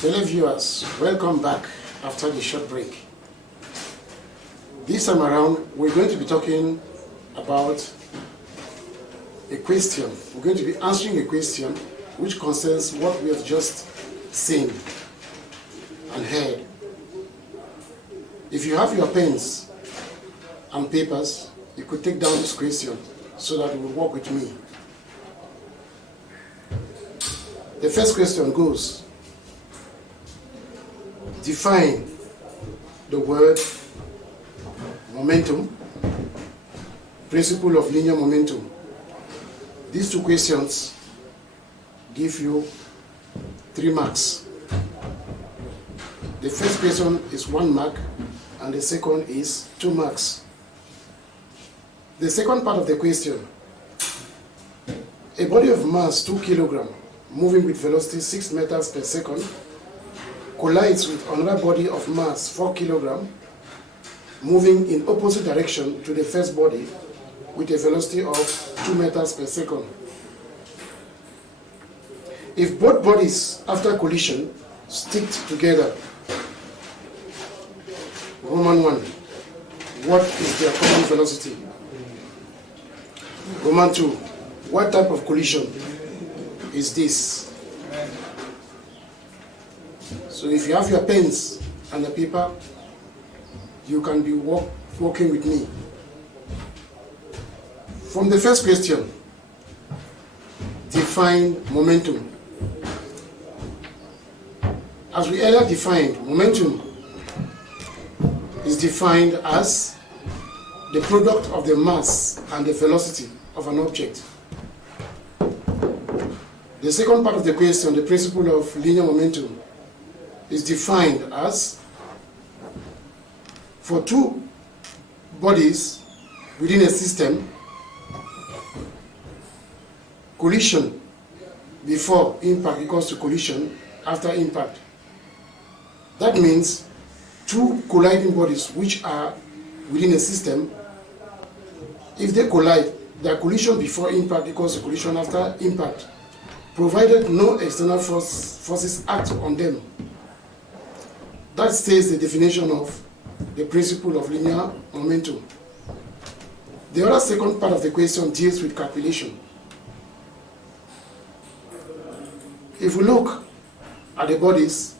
Televiewers, welcome back after the short break. This time around, we're going to be talking about a question. We're going to be answering a question which concerns what we have just seen and heard. If you have your pens and papers, you could take down this question so that you will work with me. The first question goes, define the word momentum, principle of linear momentum. These two questions give you 3 marks. The first question is 1 mark and the second is 2 marks. The second part of the question, a body of mass 2 kilograms moving with velocity 6 meters per second collides with another body of mass 4 kilograms moving in opposite direction to the first body with a velocity of 2 meters per second. If both bodies after collision stick together, Roman 1, what is their common velocity? Roman 2, what type of collision is this? So if you have your pens and the paper, you can be working with me. From the first question, define momentum. As we earlier defined, momentum is defined as the product of the mass and the velocity of an object. The second part of the question, the principle of linear momentum, is defined as for two bodies within a system, collision before impact equals to collision after impact. That means two colliding bodies which are within a system, if they collide, their collision before impact equals to collision after impact, provided no external forces act on them. That states the definition of the principle of linear momentum. The other second part of the question deals with calculation. If we look at the bodies,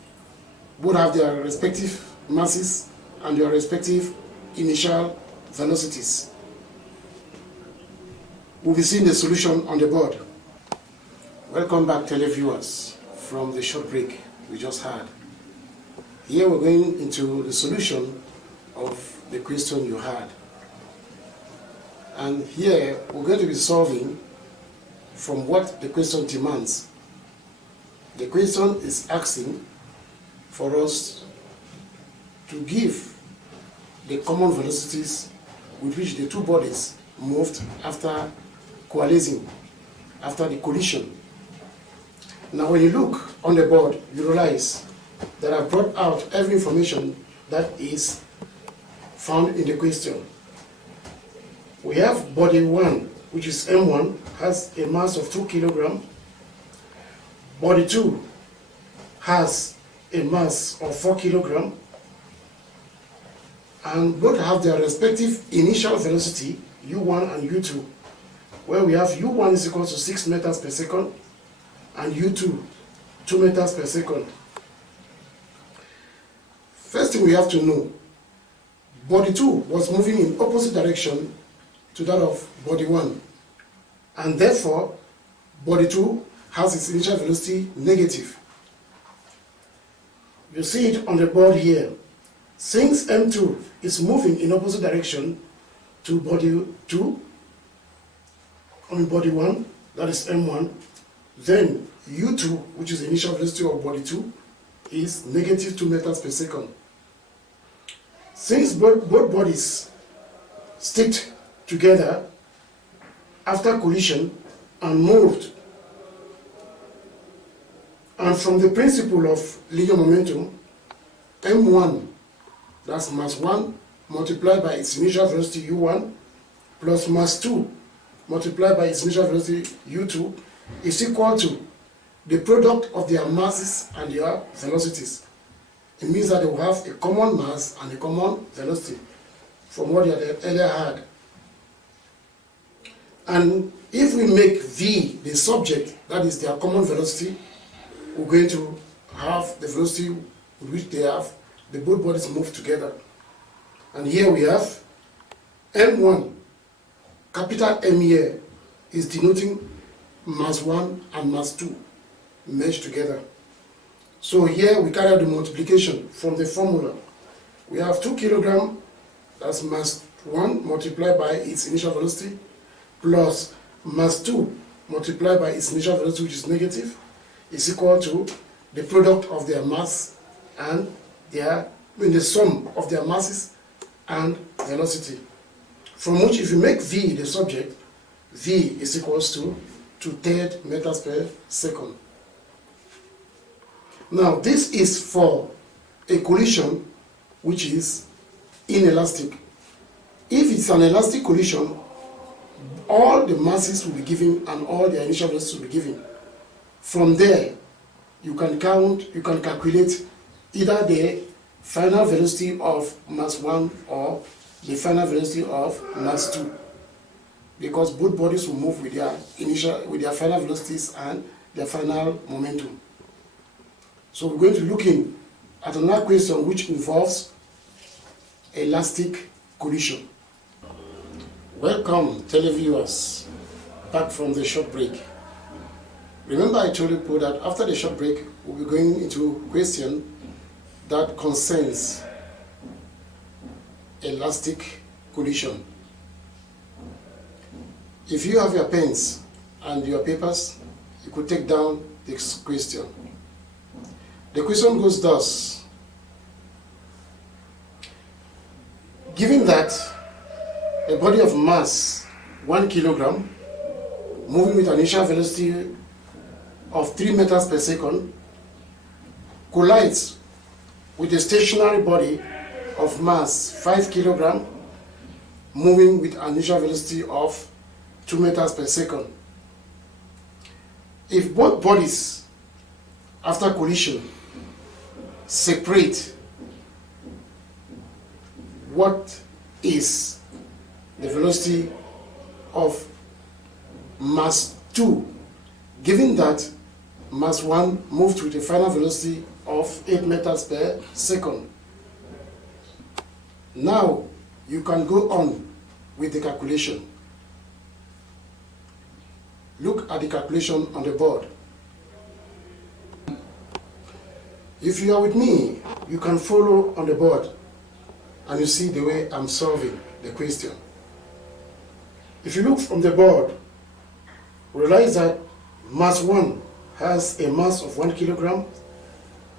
both have their respective masses and their respective initial velocities. We'll be seeing the solution on the board. Welcome back, televiewers, from the short break we just had. Here we're going into the solution of the question you had. And here we're going to be solving from what the question demands. The question is asking for us to give the common velocities with which the two bodies moved after coalescing, after the collision. Now when you look on the board, you realize that I brought out every information that is found in the question. We have body 1, which is M1, has a mass of 2 kilograms. Body 2 has a mass of 4 kilograms. And both have their respective initial velocity, U1 and U2, where we have U1 is equal to 6 meters per second and U2, 2 meters per second. First thing we have to know, body 2 was moving in opposite direction to that of body 1, and therefore body 2 has its initial velocity negative. You see it on the board here. Since M2 is moving in opposite direction to body 2, body 1, that is M1, then U2, which is the initial velocity of body 2, is negative 2 meters per second. Since both bodies stick together after collision and moved, and from the principle of linear momentum, M1, that's mass 1 multiplied by its initial velocity U1 plus mass 2 multiplied by its initial velocity U2 is equal to the product of their masses and their velocities. It means that they will have a common mass and a common velocity from what they had earlier had. And if we make V the subject, that is their common velocity, we're going to have the velocity with which they have, the both bodies move together. And here we have M1, capital M here is denoting mass 1 and mass 2 merged together. So here we carry out the multiplication from the formula. We have 2 kilograms, that's mass 1 multiplied by its initial velocity, plus mass 2 multiplied by its initial velocity, which is negative, is equal to the product of their mass and the sum of their masses and velocity. From which, if you make V the subject, V is equals to 2/3 meters per second. Now, this is for a collision which is inelastic. If it's an elastic collision, all the masses will be given and all the initial velocities will be given. From there, you can calculate either the final velocity of mass 1 or the final velocity of mass 2, because both bodies will move with their final velocities and their final momentum. So we're going to look at another question which involves elastic collision. Welcome, televiewers, back from the short break. Remember I told you that after the short break, we'll be going into a question that concerns elastic collision. If you have your pens and your papers, you could take down this question. The question goes thus: given that a body of mass 1 kilogram moving with an initial velocity of 3 meters per second collides with a stationary body of mass 5 kilogram moving with an initial velocity of 2 meters per second. If both bodies after collision separate, what is the velocity of mass 2, given that mass 1 moved with a final velocity of 8 meters per second? Now you can go on with the calculation. Look at the calculation on the board. If you are with me, you can follow on the board and you see the way I'm solving the question. If you look from the board, realize that mass 1 has a mass of 1 kilogram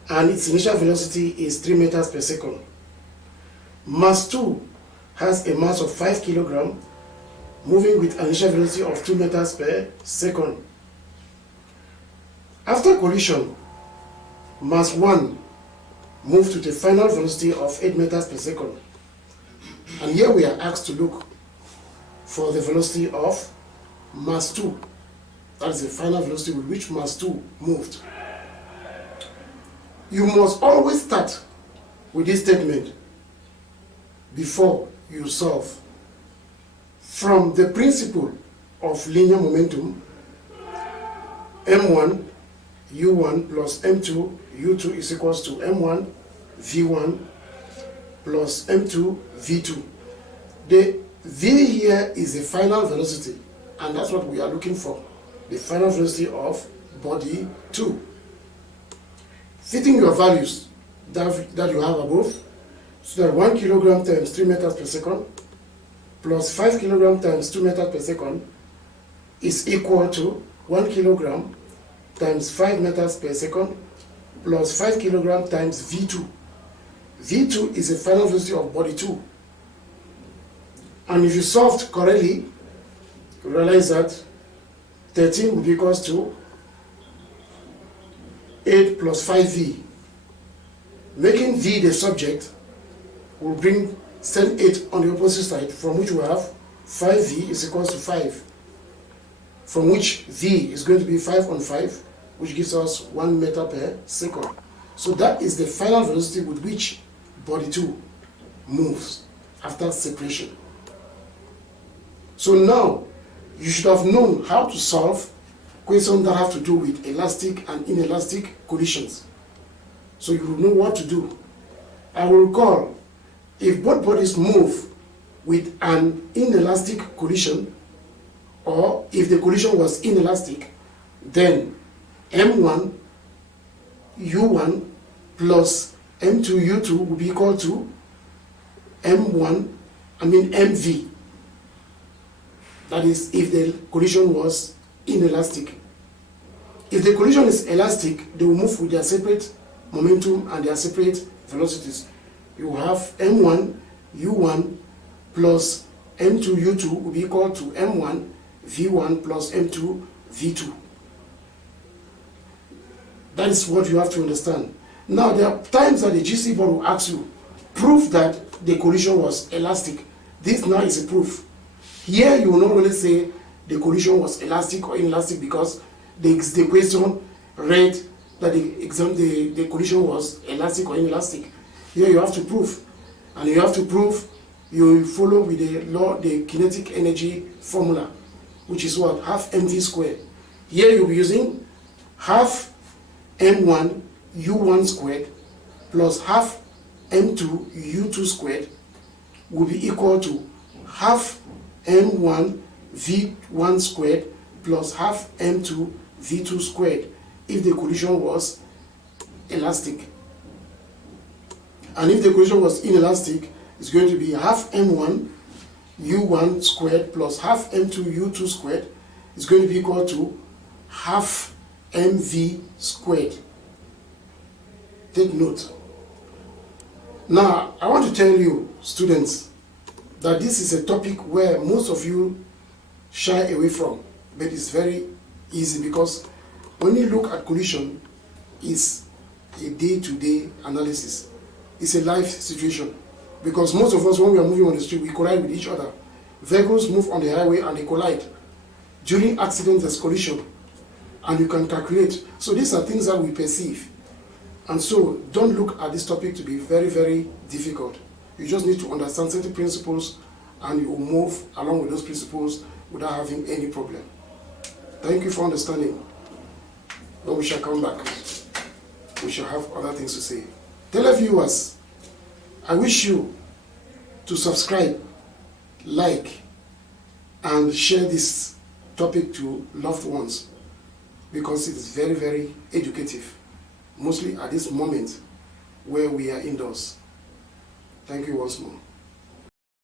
and its initial velocity is 3 meters per second. Mass 2 has a mass of 5 kilogram moving with an initial velocity of 2 meters per second. After collision, mass 1 moved with a final velocity of 8 meters per second. And here we are asked to look for the velocity of mass 2. That is the final velocity with which mass 2 moved. You must always start with this statement before you solve. From the principle of linear momentum, m1 u1 plus m2 u2 is equals to m1 v1 plus m2 v2. The v here is the final velocity, and that's what we are looking for, the final velocity of body 2. Fitting your values that you have above, so that 1 kilogram times 3 meters per second plus 5 kilogram times 2 meters per second is equal to 1 kilogram times 5 meters per second plus 5 kilogram times V2. V2 is the final velocity of body 2. And if you solved correctly, you realize that 13 would be equals to 8 plus 5V. Making V the subject will bring send 8 on the opposite side, from which we have 5V is equals to 5, from which V is going to be 5 on 5, which gives us 1 meter per second. So that is the final velocity with which body 2 moves after separation. So now, you should have known how to solve questions that have to do with elastic and inelastic collisions. So you will know what to do. I will recall, if both bodies move with an inelastic collision, or if the collision was inelastic, then M1 U1 plus M2 U2 will be equal to MV. That is, if the collision was inelastic. If the collision is elastic, they will move with their separate momentum and their separate velocities. You have M1 U1 plus M2 U2 will be equal to M1 V1 plus M2 V2. That is what you have to understand. Now, there are times that the GC board will ask you, prove that the collision was elastic. This now is a proof. Here, you will not really say the collision was elastic or inelastic because the question read that the collision was elastic or inelastic. Here, you have to prove. And you have to prove, you follow with the law, the kinetic energy formula, which is what? Half mv squared. Here, you'll be using half m1 u1 squared plus half m2 u2 squared will be equal to half m1 v1 squared plus half m2 v2 squared if the collision was elastic. And if the collision was inelastic, it's going to be half m1 u1 squared plus half m2 u2 squared is going to be equal to half mv squared. Take note. Now, I want to tell you, students, that this is a topic where most of you shy away from, but it's very easy because when you look at collision, it's a day-to-day analysis. It's a life situation because most of us, when we are moving on the street, we collide with each other. Vehicles move on the highway and they collide. During accidents, there's collision, and you can calculate. So these are things that we perceive. And so don't look at this topic to be very, very difficult. You just need to understand certain principles and you will move along with those principles without having any problem. Thank you for understanding. When we shall come back, we shall have other things to say. Televiewers, I wish you to subscribe, like, and share this topic to loved ones because it is very, very educative, mostly at this moment where we are indoors. Thank you once more.